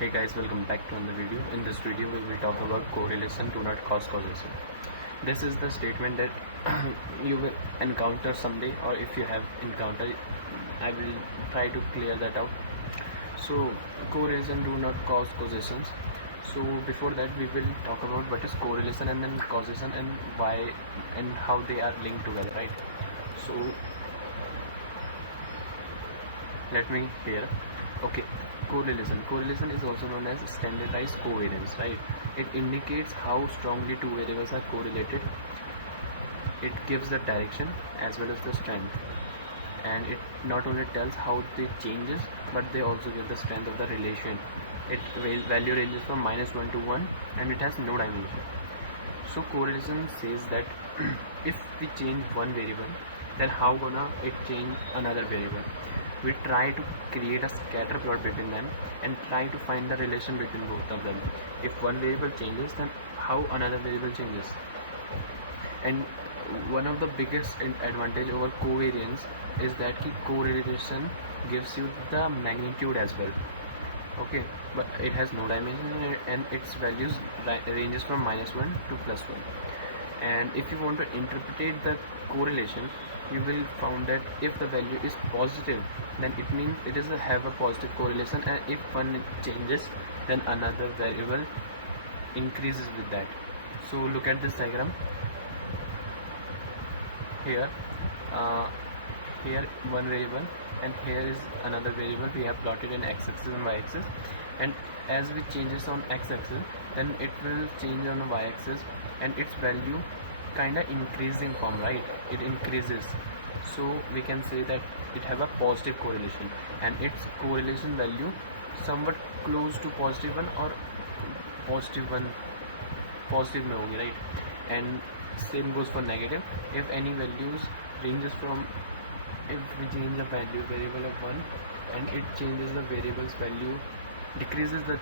Hey guys, welcome back to another video. In this video we will talk about correlation do not cause causation. This is the statement that you will encounter someday, or if you have encountered, I will try to clear that out. So correlation do not cause causations. So before that we will talk about what is correlation and then causation and why and how they are linked together, right? So let me clear. Okay, correlation is also known as standardized covariance, right? It indicates how strongly two variables are correlated. It gives the direction as well as the strength, and it not only tells how they changes, but they also give the strength of the relation. It value ranges from -1 to 1, and it has no dimension. So correlation says that if we change one variable, then how gonna it change another variable. We try to create a scatter plot between them and try to find the relation between both of them. If one variable changes, then how another variable changes. And one of the biggest advantage over covariance is that correlation gives you the magnitude as well. Okay, but it has no dimension and its values ranges from -1 to +1. And if you want to interpret the correlation, you will found that if the value is positive, then it means it is have a positive correlation, and if one changes, then another variable increases with that. So look at this diagram here. Here one variable and here is another variable. We have plotted in x-axis and y-axis, and as we changes on x-axis, then it will change on y-axis, and its value kinda increasing form, right? It increases. So we can say that it have a positive correlation, and its correlation value somewhat close to +1 or positive में होगी, right? And same goes for negative. If any values ranges from, if we change a variable of 1 and it changes the variable's value, decreases the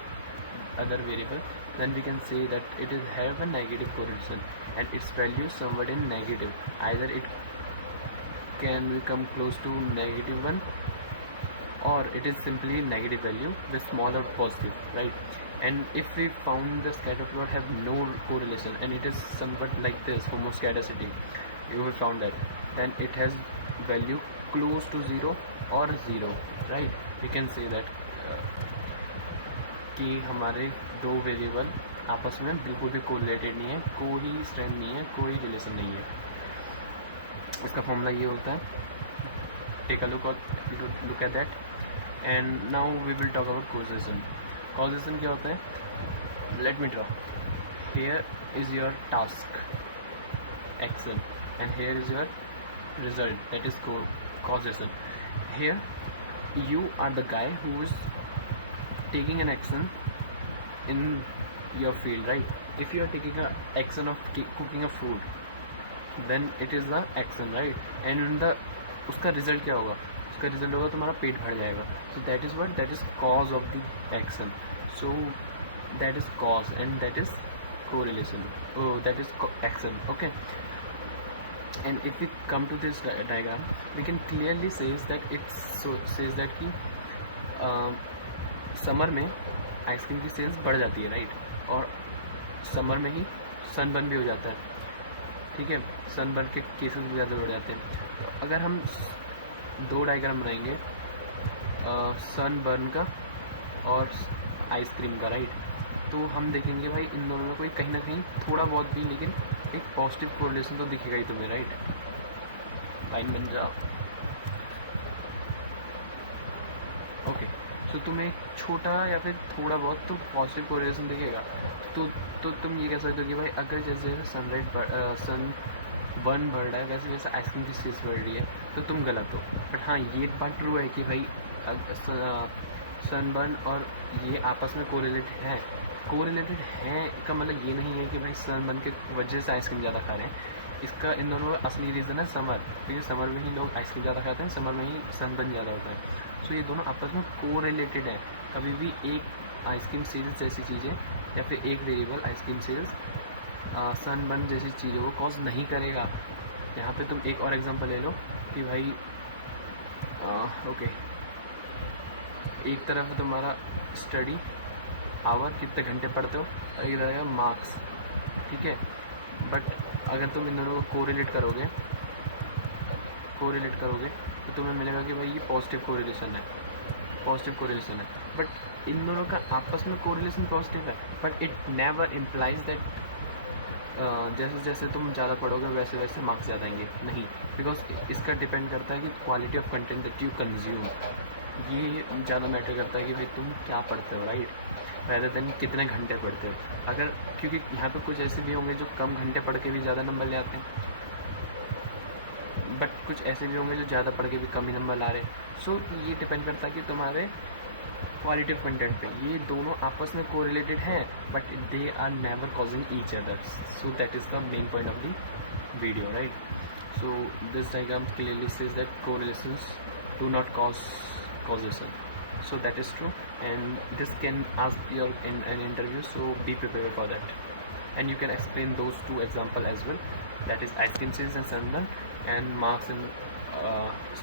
other variable, then we can say that it is have a negative correlation and its value somewhat in negative. Either it can become close to -1, or it is simply negative value with smaller positive, right? And if we found the scatter plot have no correlation and it is somewhat like this homoscedasticity, you will found that then it has value close to 0 or 0, right? We can say that कि हमारे दो variable आपस में बिल्कुल भी correlated नहीं है, कोई स्ट्रेंथ नहीं है, कोई रिलेशन नहीं है. इसका फॉर्मूला ये होता है. Take a look at that. And now we will talk about causation. Causation क्या होता है? Let me draw. Here is your task action and here is your result, that is causation. Here you are the guy who is taking an action in your field, right? If you are taking an action of cooking a food, then it is the action, right? And in the उसका result क्या होगा? उसका result होगा तुम्हारा पेट भर जाएगा. So that is what, that is cause of the action. So that is cause and that is correlation. Oh, that is action. Okay. And if we come to this diagram, we can clearly says that it says that कि summer में ice cream की sales बढ़ जाती है, right? और summer में ही sunburn भी हो जाता है, ठीक है? सनबर्न के केसेस भी ज़्यादा बढ़ जाते हैं. तो अगर हम दो डायग्राम बनाएंगे, सनबर्न का और आइसक्रीम का, राइट? तो हम देखेंगे भाई इन दोनों में कोई कहीं ना कहीं थोड़ा बहुत भी, लेकिन एक पॉजिटिव कोरिलेशन तो दिखेगा ही तुम्हें, राइट? लाइन बन जा. ओके, तो तुम्हें छोटा या फिर थोड़ा बहुत तो पॉजिटिव कोरिलेशन दिखेगा. तो तुम ये कह सकते हो कि भाई अगर जैसे सन बर्न बढ़ रहा है, वैसे वैसे आइसक्रीम की सेल्स बढ़ रही है, तो तुम गलत हो. बट हाँ, ये बात ट्रू है कि भाई सनबर्न और ये आपस में कोरिलेटेड हैं का मतलब ये नहीं है कि भाई सनबर्न के वजह से आइसक्रीम ज़्यादा खा रहे हैं. इसका इन दोनों का असली रीज़न है समर, क्योंकि समर में ही लोग आइसक्रीम ज़्यादा खाते हैं, समर में ही सनबर्न ज़्यादा होता है. सो ये दोनों आपस में कोरिलेटेड है. कभी भी एक आइसक्रीम सेल्स जैसी चीज़ें या फिर एक वेरिएबल आइसक्रीम सेल्स सनबर्न जैसी चीज़ों को कॉज नहीं करेगा. यहाँ पे तुम एक और एग्जांपल ले लो कि भाई ओके, एक तरफ तुम्हारा स्टडी आवर, कितने घंटे पढ़ते हो, और एक रहेगा मार्क्स, ठीक है। बट अगर तुम इन दोनों को कोरिलेट करोगे तो तुम्हें मिलेगा कि भाई ये पॉजिटिव कोरिलेशन है, बट इन दोनों का आपस में कोरिलेशन पॉजिटिव है, but it never implies that जैसे जैसे तुम ज़्यादा पढ़ोगे वैसे वैसे मार्क्स ज़्यादा आएंगे, नहीं। बिकॉज इसका डिपेंड करता है कि quality of content that you consume, ये ज़्यादा मैटर करता है कि भाई तुम क्या पढ़ते हो, राइट, rather देन कितने घंटे पढ़ते हो। अगर क्योंकि यहाँ पे कुछ ऐसे भी होंगे जो कम घंटे पढ़ के भी ज़्यादा नंबर ले आते हैं, बट कुछ ऐसे भी होंगे जो ज़्यादा पढ़ के भी कम ही नंबर ला रहे हैं। सो ये डिपेंड करता है कि तुम्हारे क्वालिटी ऑफ कंटेंट पे। ये दोनों आपस में कोरिलेटेड हैं, but they are never causing each other. So that is the main point of the video, right? So this diagram clearly says that correlations do not cause causation, so that is true, and this can ask your in an interview, so be prepared for that, and you can explain those two example as well, that is Atkinson's and Sandon and Marx and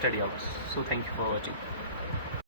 study outs. So thank you for watching.